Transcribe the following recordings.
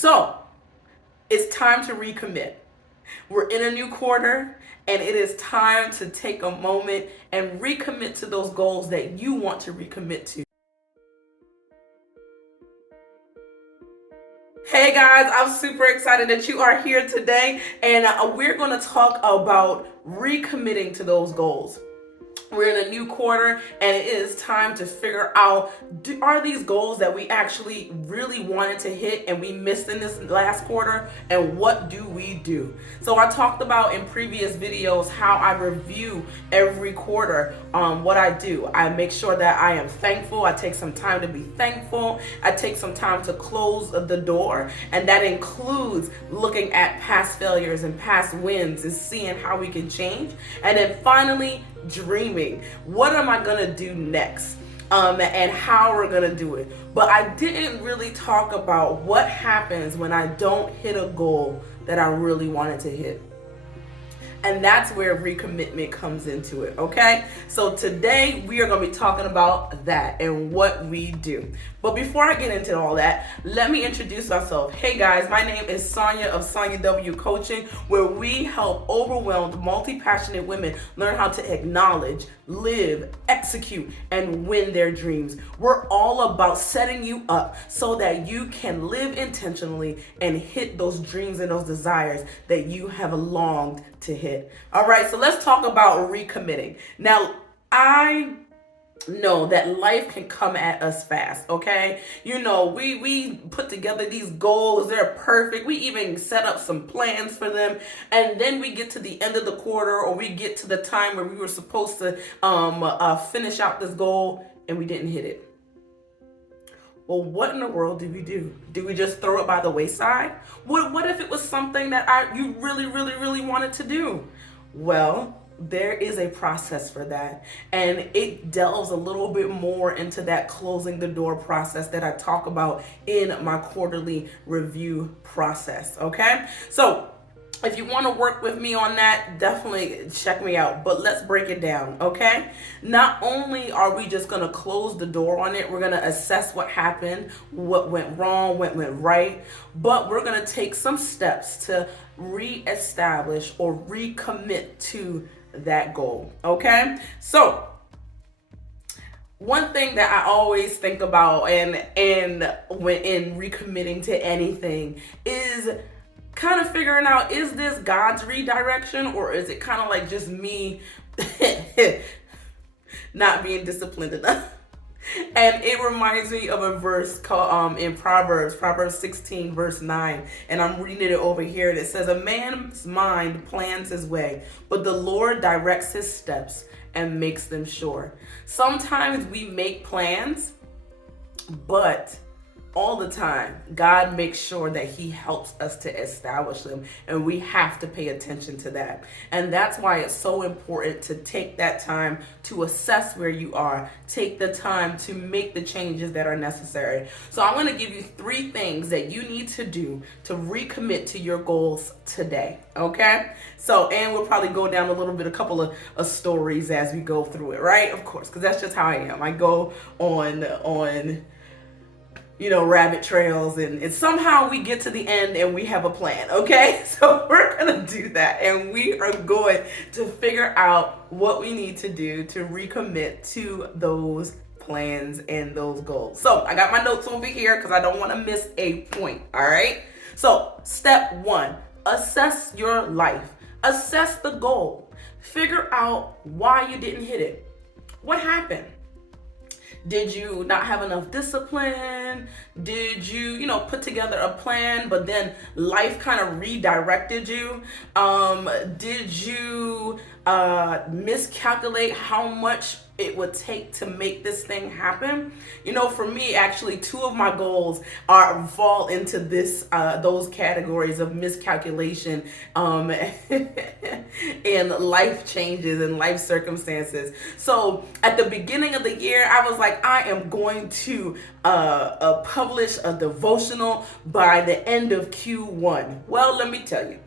So it's time to recommit. We're in a new quarter, and it is time to take a moment and recommit to those goals that you want to recommit to. Hey guys, I'm super excited that you are here today, and we're going to talk about recommitting to those goals. We're in a new quarter, and it is time to figure out, are these goals that we actually really wanted to hit and we missed in this last quarter, and what do we do? So I talked about in previous videos how I review every quarter what I do. I make sure that I am thankful. I take some time to be thankful. I take some time to close the door, and that includes looking at past failures and past wins and seeing how we can change. And then finally, dreaming. What am I gonna do next? And how we're gonna do it. But I didn't really talk about what happens when I don't hit a goal that I really wanted to hit. And that's where recommitment comes into it, okay? So today we are going to be talking about that and what we do. But before I get into all that, let me introduce myself. Hey guys, my name is Sonia of Sonia W Coaching, where we help overwhelmed, multi-passionate women learn how to acknowledge, live, execute, and win their dreams. We're all about setting you up so that you can live intentionally and hit those dreams and those desires that you have longed to hit. All right, so let's talk about recommitting. Now, I know that life can come at us fast, okay? You know, we put together these goals, they're perfect. We even set up some plans for them, and then we get to the end of the quarter, or we get to the time where we were supposed to finish out this goal, and we didn't hit it. Well, what in the world do we do? Do we just throw it by the wayside? What if it was something that you really wanted to do? Well, there is a process for that, and it delves a little bit more into that closing the door process that I talk about in my quarterly review process, okay? So if you want to work with me on that, definitely check me out. But let's break it down, okay? Not only are we just going to close the door on it, we're going to assess what happened, what went wrong, what went right, but we're going to take some steps to reestablish or recommit to that goal, okay? So one thing that I always think about and when in recommitting to anything is kind of figuring out, is this God's redirection, or is it kind of like just me not being disciplined enough? And it reminds me of a verse called in Proverbs 16 verse 9, and I'm reading it over here. And it says, "A man's mind plans his way, but the Lord directs his steps and makes them sure." Sometimes we make plans, but all the time, God makes sure that he helps us to establish them, and we have to pay attention to that. And that's why it's so important to take that time to assess where you are, take the time to make the changes that are necessary. So I'm going to give you 3 things that you need to do to recommit to your goals today, okay? So, and we'll probably go down a couple of stories as we go through it, right? Of course, because that's just how I am. I go on rabbit trails, and somehow we get to the end and we have a plan, okay? So we're gonna do that, and we are going to figure out what we need to do to recommit to those plans and those goals. So I got my notes over here because I don't want to miss a point, all right? So step 1, assess your life. Assess the goal. Figure out why you didn't hit it. What happened? Did you not have enough discipline? Did you, put together a plan, but then life kind of redirected you? Did you miscalculate how much it would take to make this thing happen? For me, actually, 2 of my goals fall into those categories of miscalculation and life changes and life circumstances. So at the beginning of the year, I was like, I am going to publish a devotional by the end of Q1. Well, let me tell you,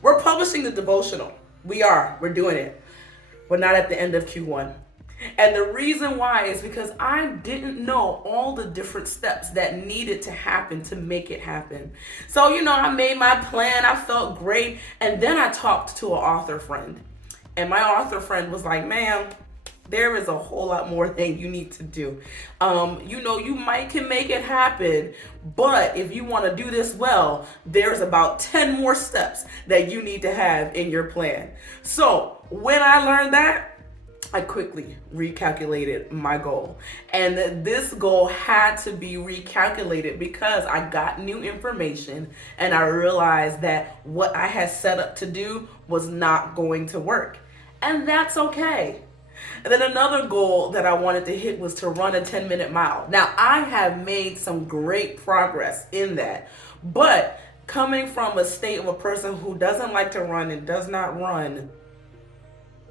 we're publishing the devotional. We're doing it. We're not at the end of Q1. And the reason why is because I didn't know all the different steps that needed to happen to make it happen. So, I made my plan, I felt great, and then I talked to an author friend. And my author friend was like, "Ma'am, there is a whole lot more thing you need to do. You might can make it happen, but if you want to do this well, there's about 10 more steps that you need to have in your plan." So when I learned that, I quickly recalculated my goal. And this goal had to be recalculated because I got new information and I realized that what I had set up to do was not going to work. And that's okay. And then another goal that I wanted to hit was to run a 10-minute mile. Now, I have made some great progress in that, but coming from a state of a person who doesn't like to run and does not run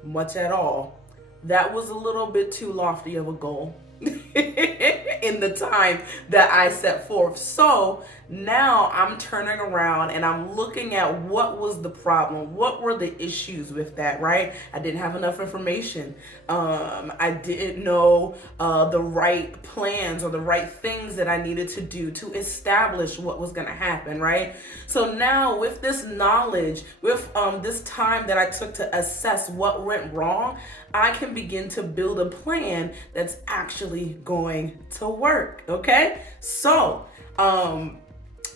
much at all, that was a little bit too lofty of a goal in the time that I set forth. So now I'm turning around and I'm looking at what was the problem. What were the issues with that, right? I didn't have enough information. I didn't know the right plans or the right things that I needed to do to establish what was going to happen, right? So now with this knowledge, with this time that I took to assess what went wrong, I can begin to build a plan that's actually going to work, okay? So, and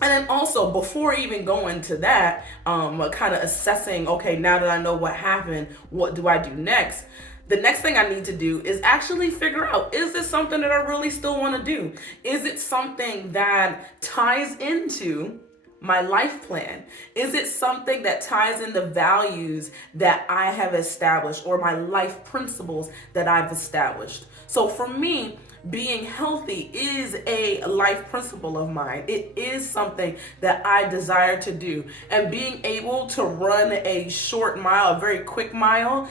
then also, before even going to that, kind of assessing, okay, now that I know what happened, what do I do next? The next thing I need to do is actually figure out, is this something that I really still want to do? Is it something that ties into my life plan? Is it something that ties in the values that I have established or my life principles that I've established? So for me, being healthy is a life principle of mine. It is something that I desire to do. And being able to run a short mile, a very quick mile,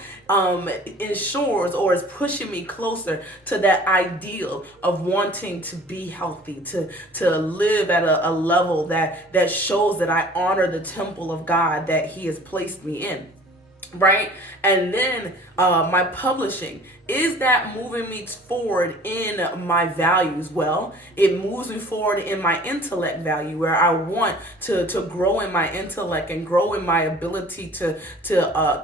ensures or is pushing me closer to that ideal of wanting to be healthy, to live at a level that shows that I honor the temple of God that He has placed me in. Right? And then my publishing, is that moving me forward in my values? Well, it moves me forward in my intellect value, where I want to grow in my intellect and grow in my ability to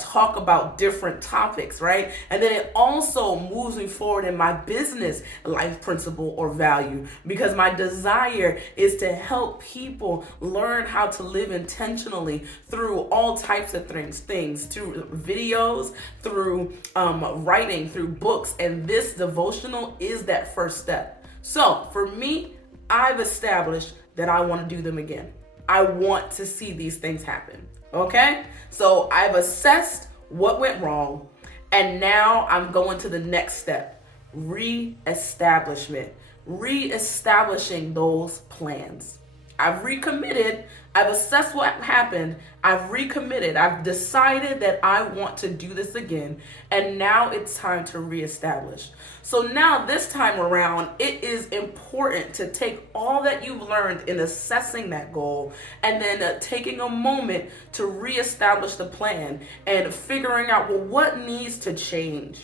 talk about different topics, right? And then it also moves me forward in my business life principle or value, because my desire is to help people learn how to live intentionally through all types of things, through videos, through writing, through books, and this devotional is that first step. So for me, I've established that I want to do them again. I want to see these things happen. Okay? So I've assessed what went wrong, and now I'm going to the next step: reestablishment, reestablishing those plans. I've recommitted. I've assessed what happened. I've recommitted. I've decided that I want to do this again. And now it's time to reestablish. So now this time around, it is important to take all that you've learned in assessing that goal and then taking a moment to reestablish the plan and figuring out, well, what needs to change?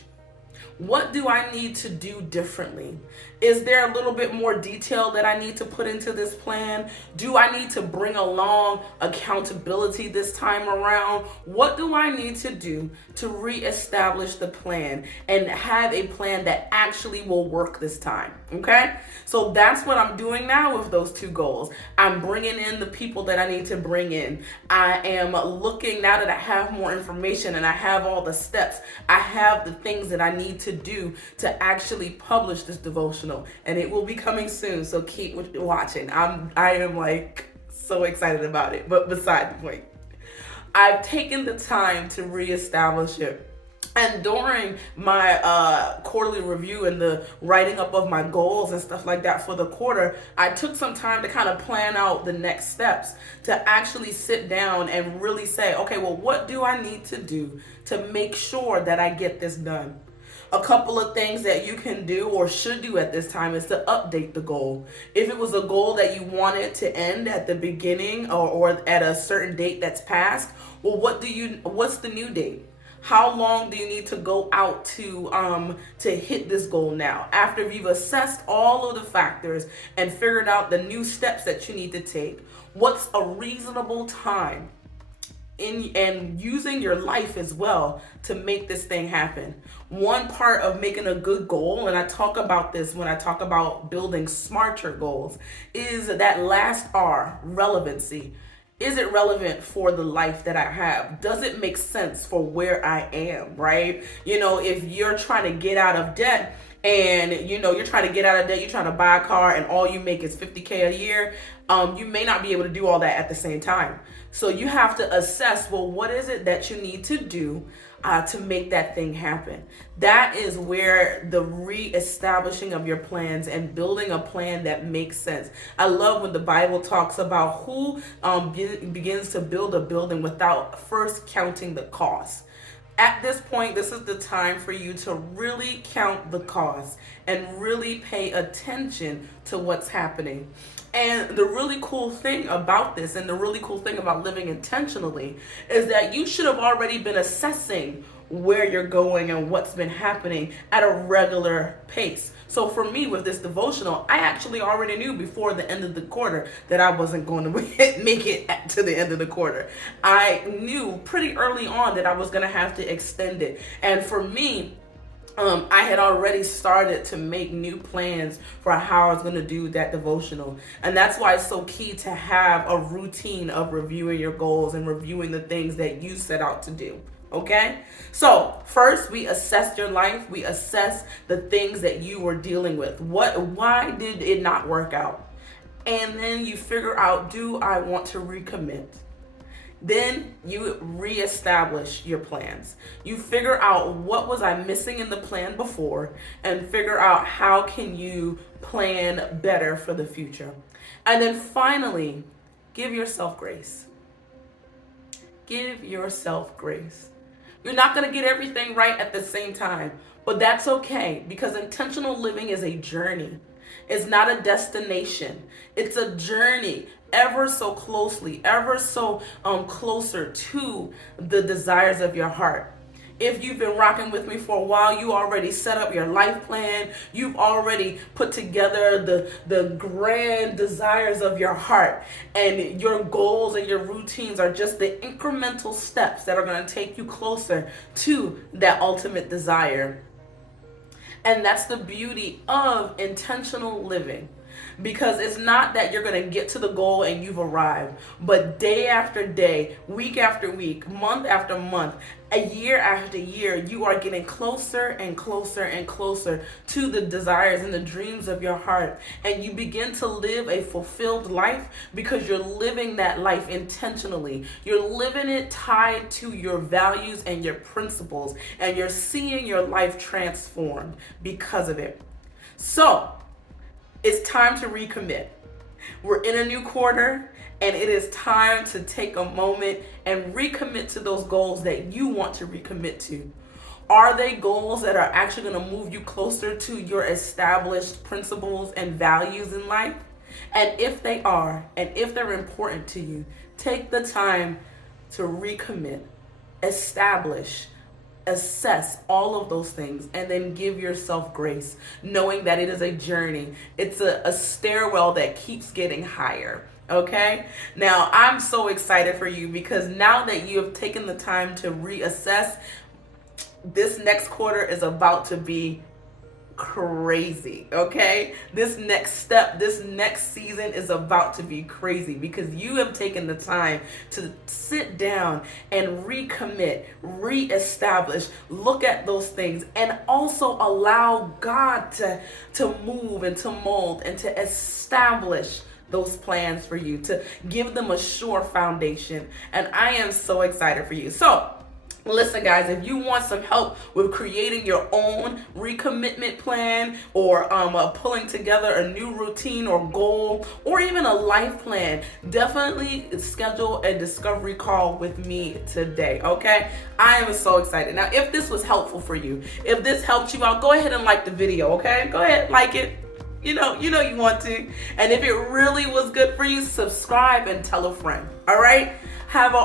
What do I need to do differently? Is there a little bit more detail that I need to put into this plan? Do I need to bring along accountability this time around? What do I need to do to reestablish the plan and have a plan that actually will work this time? Okay? So that's what I'm doing now with those two goals. I'm bringing in the people that I need to bring in. I am looking, now that I have more information and I have all the steps, I have the things that I need to do to actually publish this devotional, and it will be coming soon, so keep watching. I am like so excited about it. But beside the point, I've taken the time to reestablish it. And during my quarterly review and the writing up of my goals and stuff like that for the quarter, I took some time to kind of plan out the next steps, to actually sit down and really say, okay, well, what do I need to do to make sure that I get this done? A couple of things that you can do or should do at this time is to update the goal. If it was a goal that you wanted to end at the beginning or at a certain date that's passed, well, what's the new date? How long do you need to go out to hit this goal now? After you've assessed all of the factors and figured out the new steps that you need to take, what's a reasonable time and using your life as well to make this thing happen? One part of making a good goal, and I talk about this when I talk about building smarter goals, is that last R, relevancy. Is it relevant for the life that I have? Does it make sense for where I am, right? If you're trying to get out of debt and you're trying to get out of debt, you're trying to buy a car and all you make is $50K a year, you may not be able to do all that at the same time. So you have to assess, well, what is it that you need to do to make that thing happen? That is where the reestablishing of your plans and building a plan that makes sense. I love when the Bible talks about who begins to build a building without first counting the cost. At this point, this is the time for you to really count the cost and really pay attention to what's happening. And the really cool thing about this, and the really cool thing about living intentionally, is that you should have already been assessing where you're going and what's been happening at a regular pace. So for me with this devotional, I actually already knew before the end of the quarter that I wasn't going to make it to the end of the quarter. I knew pretty early on that I was going to have to extend it. And for me, I had already started to make new plans for how I was going to do that devotional. And that's why it's so key to have a routine of reviewing your goals and reviewing the things that you set out to do. Okay? So first, we assess your life. We assess the things that you were dealing with. Why did it not work out? And then you figure out, do I want to recommit? Then you reestablish your plans. You figure out what was I missing in the plan before and figure out how can you plan better for the future. And then finally, give yourself grace. Give yourself grace. You're not going to get everything right at the same time, but that's okay because intentional living is a journey. It's not a destination. It's a journey ever so closely, ever so closer to the desires of your heart. If you've been rocking with me for a while, you already set up your life plan. You've already put together the grand desires of your heart. And your goals and your routines are just the incremental steps that are going to take you closer to that ultimate desire. And that's the beauty of intentional living. Because it's not that you're going to get to the goal and you've arrived, but day after day, week after week, month after month, a year after year, you are getting closer and closer and closer to the desires and the dreams of your heart. And you begin to live a fulfilled life because you're living that life intentionally. You're living it tied to your values and your principles, and you're seeing your life transformed because of it. So, it's time to recommit. We're in a new quarter, and it is time to take a moment and recommit to those goals that you want to recommit to. Are they goals that are actually going to move you closer to your established principles and values in life? And if they are, and if they're important to you, take the time to recommit, assess all of those things, and then give yourself grace, knowing that it is a journey. It's a stairwell that keeps getting higher. Okay? Now, I'm so excited for you because now that you have taken the time to reassess, this next quarter is about to be crazy, okay? This next step, this next season is about to be crazy because you have taken the time to sit down and recommit, reestablish, look at those things, and also allow God to move and to mold and to establish those plans for you, to give them a sure foundation. And I am so excited for you. So listen, guys, if you want some help with creating your own recommitment plan or pulling together a new routine or goal or even a life plan, definitely schedule a discovery call with me today, okay? I am so excited. Now, if this was helpful for you, if this helped you out, go ahead and like the video, okay? Go ahead, like it. You want to. And if it really was good for you, subscribe and tell a friend. All right? Have an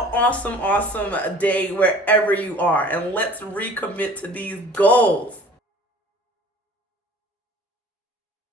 awesome day wherever you are. And let's recommit to these goals.